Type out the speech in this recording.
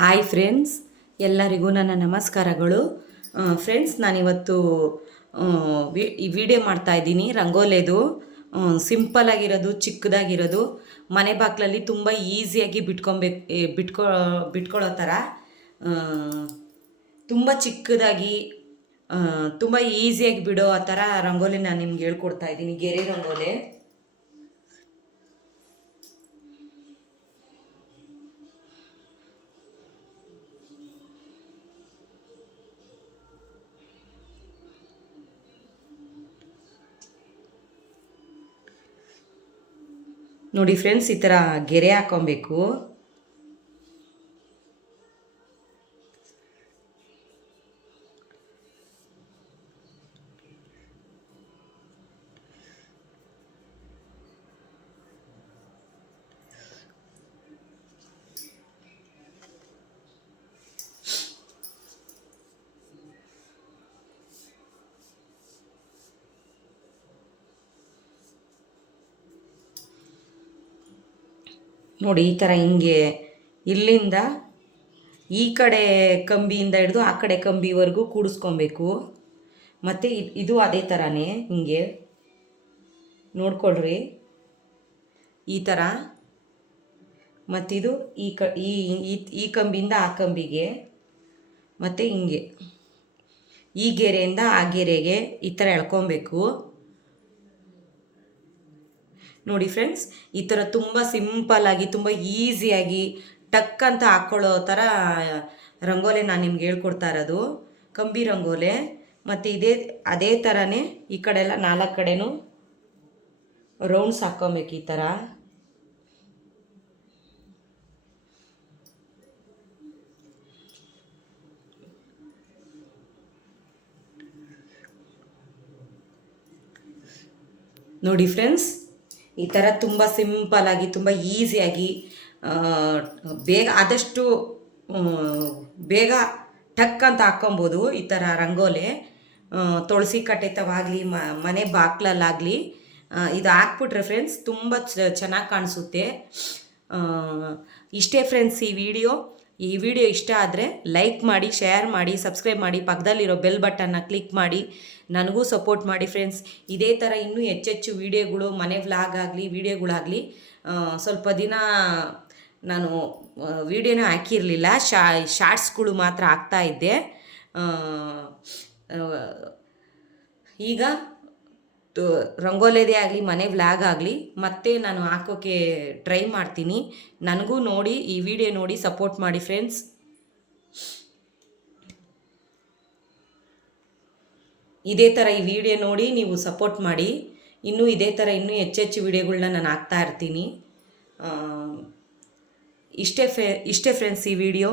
Hi friends, ಎಲ್ಲರಿಗೂ ನನ್ನ ನಮಸ್ಕಾರಗಳು. ಫ್ರೆಂಡ್ಸ್, ನಾನಿವತ್ತು ಈ ವಿಡಿಯೋ ಮಾಡ್ತಾಯಿದ್ದೀನಿ. ರಂಗೋಲೆದು ಸಿಂಪಲ್ಲಾಗಿರೋದು, ಚಿಕ್ಕದಾಗಿರೋದು, ಮನೆ ಬಾಗಿಲಲ್ಲಿ ತುಂಬ ಈಸಿಯಾಗಿ ಬಿಟ್ಕೊಳ್ಳೋ ಥರ ತುಂಬ ಚಿಕ್ಕದಾಗಿ ತುಂಬ ಈಸಿಯಾಗಿ ಬಿಡೋ ಆ ಥರ ರಂಗೋಲಿ ನಾನು ನಿಮ್ಗೆ ಹೇಳ್ಕೊಡ್ತಾ ಇದ್ದೀನಿ. ಗೆರೆ ರಂಗೋಲೆ. ನೋಡಿ ಫ್ರೆಂಡ್ಸ್, ಈ ಥರ ಗೆರೆ ಹಾಕೊಬೇಕು. ನೋಡಿ, ಈ ಥರ ಹಿಂಗೆ ಇಲ್ಲಿಂದ ಈ ಕಡೆ ಕಂಬಿಯಿಂದ ಹಿಡಿದು ಆ ಕಡೆ ಕಂಬಿವರೆಗೂ ಕೂಡಿಸ್ಕೊಬೇಕು. ಮತ್ತು ಇದು ಅದೇ ಥರನೇ ಹಿಂಗೆ ನೋಡ್ಕೊಳ್ರಿ, ಈ ಥರ. ಮತ್ತಿದು ಈ ಕಂಬಿಯಿಂದ ಆ ಕಂಬಿಗೆ, ಮತ್ತು ಹಿಂಗೆ ಈ ಗೆರೆಯಿಂದ ಆ ಗೆರೆಗೆ ಈ ಥರ ಎಳ್ಕೊಬೇಕು. ನೋಡಿ ಫ್ರೆಂಡ್ಸ್, ಈ ಥರ ತುಂಬ ಸಿಂಪಲ್ಲಾಗಿ ತುಂಬ ಈಸಿಯಾಗಿ ಟಕ್ ಅಂತ ಹಾಕ್ಕೊಳ್ಳೋ ಥರ ರಂಗೋಲೆ ನಾನು ನಿಮ್ಗೆ ಹೇಳ್ಕೊಡ್ತಾ ಇರೋದು, ಕಂಬಿ ರಂಗೋಲೆ. ಮತ್ತು ಅದೇ ಥರನೇ ಈ ಕಡೆ ಎಲ್ಲ 4 ಕಡೆನೂ ರೌಂಡ್ಸ್ ಹಾಕ್ಕೊಬೇಕು ಈ ಥರ. ನೋಡಿ ಫ್ರೆಂಡ್ಸ್, ಈ ಥರ ತುಂಬ ಸಿಂಪಲ್ಲಾಗಿ ತುಂಬ ಈಸಿಯಾಗಿ ಆದಷ್ಟು ಬೇಗ ಟಕ್ ಅಂತ ಹಾಕ್ಕೊಬೋದು ಈ ಥರ ರಂಗೋಲೆ. ತುಳಸಿ ಕಟ್ಟೆತವಾಗಲಿ ಮನೆ ಬಾಗ್ಲಲ್ಲಾಗಲಿ ಇದು ಹಾಕ್ಬಿಟ್ರೆ ಫ್ರೆಂಡ್ಸ್ ತುಂಬ ಚೆನ್ನಾಗಿ ಕಾಣಿಸುತ್ತೆ. ಇಷ್ಟೇ ಫ್ರೆಂಡ್ಸ್ ಈ ವಿಡಿಯೋ ಇಷ್ಟ ಆದರೆ ಲೈಕ್ ಮಾಡಿ, ಶೇರ್ ಮಾಡಿ, ಸಬ್ಸ್ಕ್ರೈಬ್ ಮಾಡಿ, ಪಕ್ಕದಲ್ಲಿರೋ ಬೆಲ್ ಬಟನ್ನ ಕ್ಲಿಕ್ ಮಾಡಿ ನನಗೂ ಸಪೋರ್ಟ್ ಮಾಡಿ ಫ್ರೆಂಡ್ಸ್. ಇದೇ ಥರ ಇನ್ನೂ ಹೆಚ್ಚೆಚ್ಚು ವೀಡಿಯೋಗಳು, ಮನೆ ವ್ಲಾಗ್ ಆಗಲಿ ವೀಡಿಯೋಗಳಾಗಲಿ. ಸ್ವಲ್ಪ ದಿನ ನಾನು ವೀಡಿಯೋನ ಹಾಕಿರಲಿಲ್ಲ, ಶಾರ್ಟ್ಸ್ಗಳು ಮಾತ್ರ ಹಾಕ್ತಾಯಿದ್ದೆ. ಈಗ ರಂಗೋಲಿದೇ ಆಗಲಿ ಮನೆ ವ್ಲಾಗ್ ಆಗಲಿ ಮತ್ತೆ ನಾನು ಹಾಕೋಕ್ಕೆ ಟ್ರೈ ಮಾಡ್ತೀನಿ. ನನಗೂ ನೋಡಿ ಈ ವಿಡಿಯೋ ನೋಡಿ ಸಪೋರ್ಟ್ ಮಾಡಿ ಫ್ರೆಂಡ್ಸ್. ಇದೇ ಥರ ಈ ವಿಡಿಯೋ ನೋಡಿ ನೀವು ಸಪೋರ್ಟ್ ಮಾಡಿ. ಇದೇ ಥರ ಇನ್ನೂ ಹೆಚ್ಚೆಚ್ಚು ವಿಡಿಯೋಗಳನ್ನ ನಾನು ಹಾಕ್ತಾ ಇರ್ತೀನಿ. ಇಷ್ಟೇ ಫ್ರೆಂಡ್ಸ್ ಈ ವಿಡಿಯೋ.